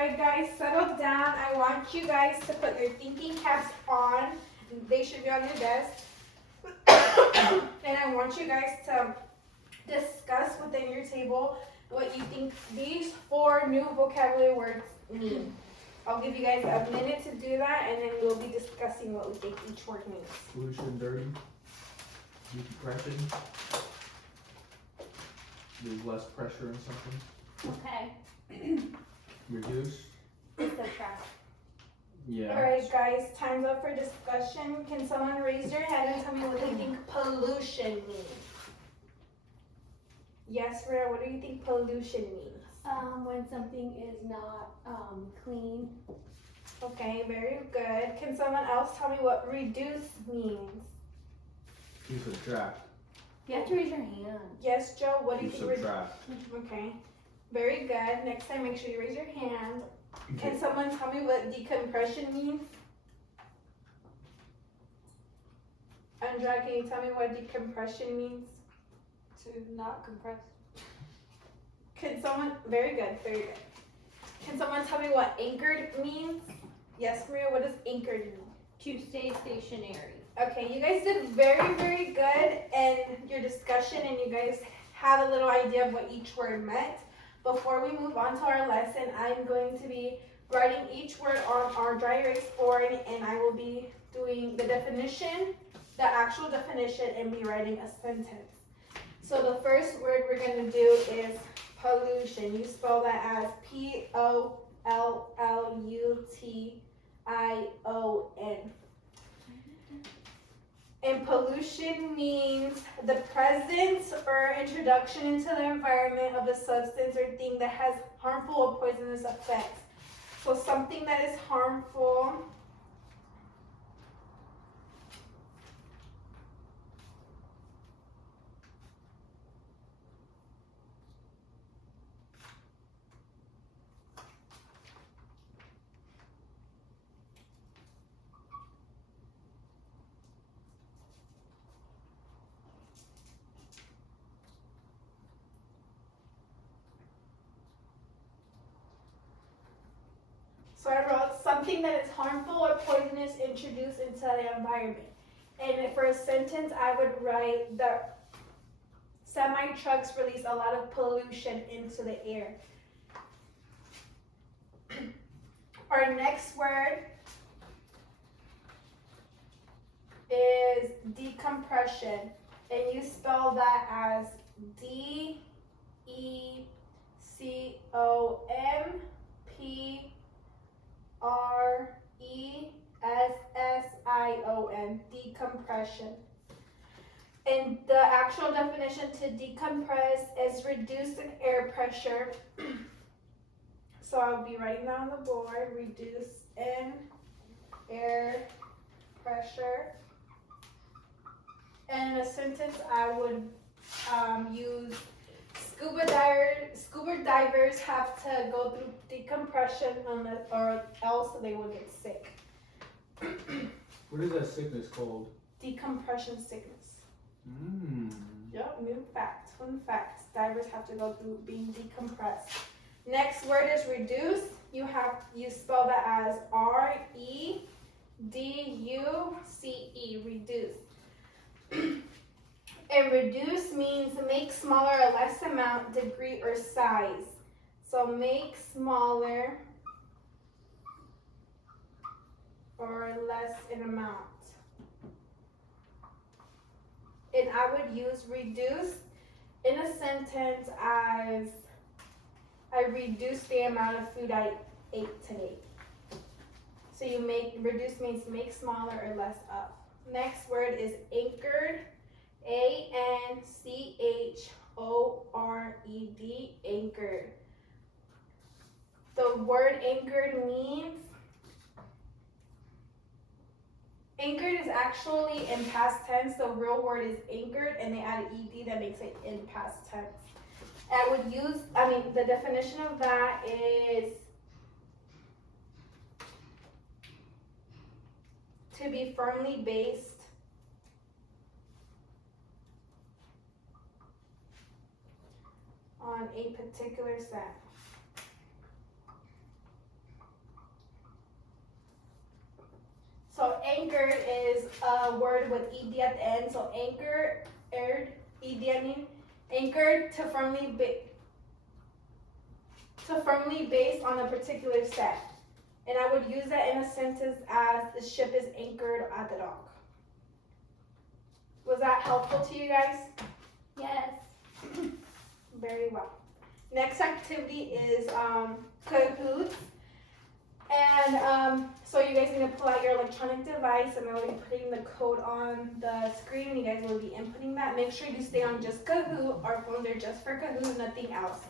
Alright guys, settle down. I want you guys to put your thinking caps on. They should be on your desk. And I want you guys to discuss within your table what you think these 4 new vocabulary words mean. I'll give you guys a minute to do that, and then we'll be discussing what we think each word means. Pollution, dirty, decompression. There's less pressure in something. Okay. Reduce. It's the trash. Yeah. Alright guys, time's up for discussion. Can someone raise your hand and tell me what they think pollution means? Yes, Rhea, what do you think pollution means? When something is not clean. Okay, very good. Can someone else tell me what reduce means? You subtract. You have to raise your hand. Yes, Joe, what do You you think? subtract. Okay, very good. Next time, make sure you raise your hand. Can someone tell me what decompression means? Andra, can you tell me what decompression means? To not compress. Can someone, very good, very good. Can someone tell me what anchored means? Yes, Maria, what does anchored mean? To stay stationary. Okay, you guys did very, very good in your discussion, and you guys had a little idea of what each word meant. Before we move on to our lesson, I'm going to be writing each word on our dry erase board, and I will be doing the definition, the actual definition, and be writing a sentence. So the first word we're going to do is pollution. You spell that as Pollution. And pollution means the presence or introduction into the environment of a substance or thing that has harmful or poisonous effects. So something that is harmful So I wrote something that is harmful or poisonous introduced into the environment. And for a sentence, I would write that semi-trucks release a lot of pollution into the air. Our next word is decompression. And you spell that as DECOMPRESSION, decompression. And the actual definition to decompress is reduce in air pressure. So I'll be writing that on the board, reduce in air pressure. And in a sentence, I would use scuba divers have to go through decompression or else they will get sick. What is that sickness called? Decompression sickness. Mmm. Yep, new fact, fun facts. Divers have to go through being decompressed. Next word is reduce. You spell that as REDUCE, reduce. And reduce means make smaller or less amount, degree, or size. So make smaller or less in amount. And I would use reduce in a sentence as I reduced the amount of food I ate today. So reduce means make smaller or less of. Next word is anchored. ANCHORED, anchored. The word anchored means, anchored is actually in past tense. The real word is anchored, and they add ed that makes it in past tense. The definition of that is to be firmly based on a particular set. anchored is a word with ed at the end. So anchored, ed, I mean, anchored to firmly based on a particular set. And I would use that in a sentence as the ship is anchored at the dock. Was that helpful to you guys? Yes. Very well. Next activity is Kahoots. And so you guys need to pull out your electronic device, and I will be putting the code on the screen. You guys will be inputting that. Make sure you stay on just Kahoot. Our phones are just for Kahoot, nothing else.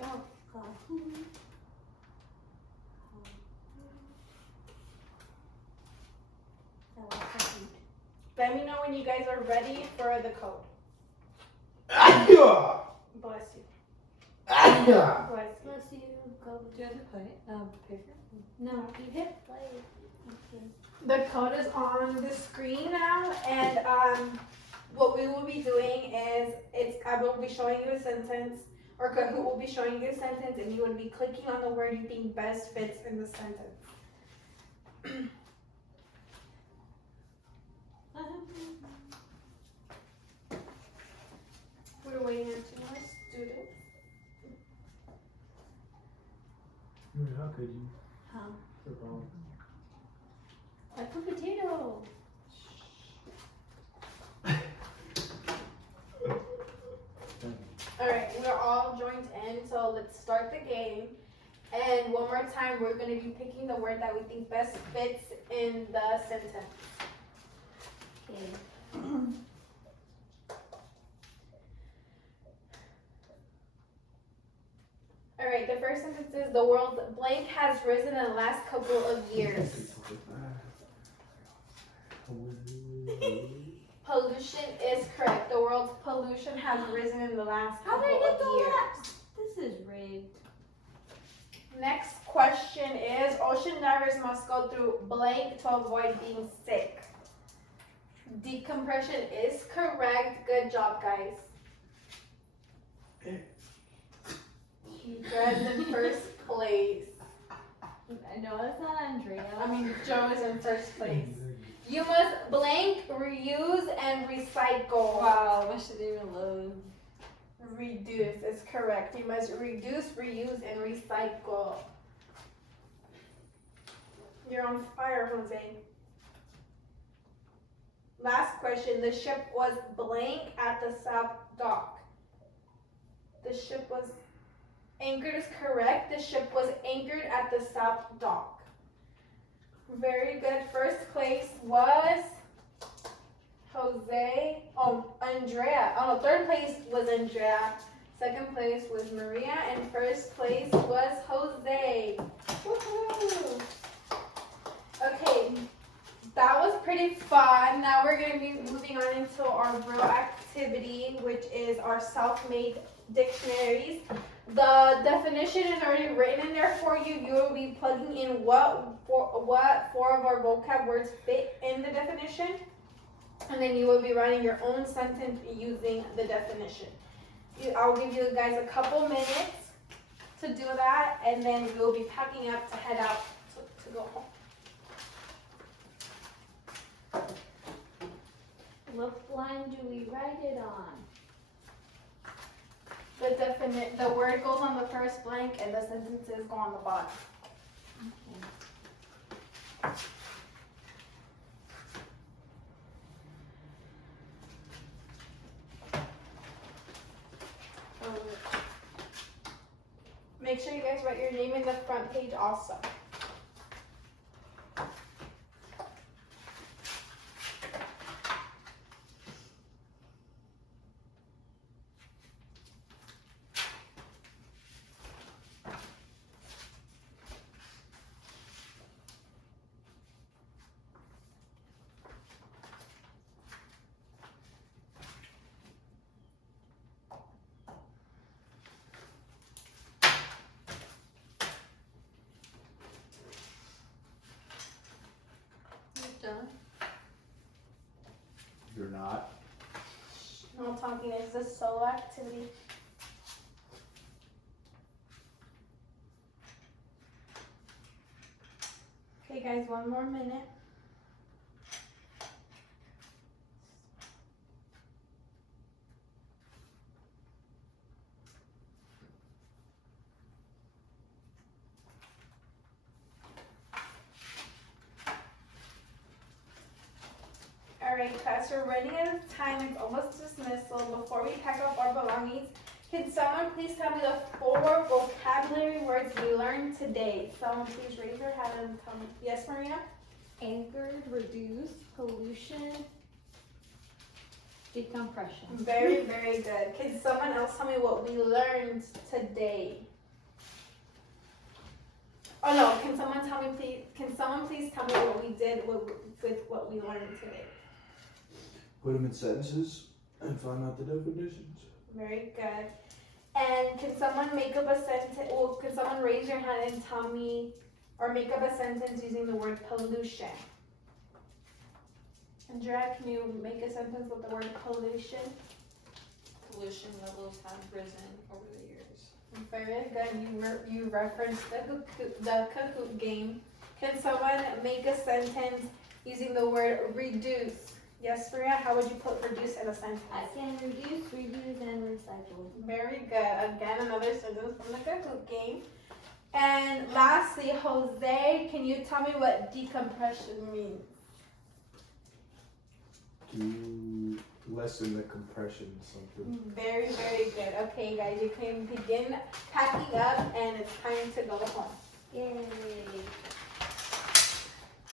Oh, Kahoot. Let me know when you guys are ready for the code. Bless you. Bless you. Bless you. Go. Do you have to play paper? No, you hit play. Okay. The code is on the screen now, and what we will be doing is I will be showing you a sentence, or Kahoot will be showing you a sentence, and you would be clicking on the word you think best fits in the sentence. We're waiting until our students. How could you? How? So wrong. I put potato. Alright, we're all joined in, so let's start the game. And one more time, we're going to be picking the word that we think best fits in the sentence. Okay. Alright, the first sentence is the world's blank has risen in the last couple of years. Pollution is correct. The world's pollution has risen in the last How couple did I get of the years. last? This is rigged. Next question is ocean divers must go through blank to avoid being sick. Decompression is correct. Good job, guys. You guys in first place. No, it's not Andrea. I mean, Joe is in first place. You must blank, reuse, and recycle. Wow, I should even load. Reduce is correct. You must reduce, reuse, and recycle. You're on fire, Jose. Last question. The ship was blank at the south dock. The ship was anchored is correct. The ship was anchored at the south dock. Very good. First place was Jose. Oh, Andrea. Oh, third place was Andrea. Second place was Maria. And first place was Jose. Woohoo! Okay, that was pretty fun. Now we're going to be moving on into our real activity, which is our self-made dictionaries. The definition is already written in there for you. You will be plugging in what four of our vocab words fit in the definition, and then you will be writing your own sentence using the definition. I'll give you guys a couple minutes to do that, and then we will be packing up to head out to go home. What line do we write it on? The word goes on the first blank, and the sentences go on the bottom. Make sure you guys write your name in the front page also. Done. You're not. No talking. It's a solo activity. Okay, guys, one more minute. Alright, class, we're running out of time. It's almost dismissal. Before we pack up our belongings, can someone please tell me the 4 vocabulary words we learned today? Someone please raise their hand and tell me. Yes, Maria? Anchored, reduce, pollution, decompression. Very, very good. Can someone else tell me what we learned today? Oh no, can someone please tell me what we did with what we learned today? Put them in sentences and find out the definitions. Very good. And can someone make up a sentence, well, can someone raise your hand and tell me, or make up a sentence using the word pollution? Andrea, can you make a sentence with the word pollution? Pollution levels have risen over the years. Very good. You referenced the Kahoot game. Can someone make a sentence using the word reduce? Yes, Maria, how would you put reduce in a sentence? I can reduce, reuse, and recycle. Very good. Again, another sentence from the Kahoot game. And lastly, Jose, can you tell me what decompression means? To lessen the compression, something. Very, very good. Okay, guys, you can begin packing up and it's time to go home. Yay.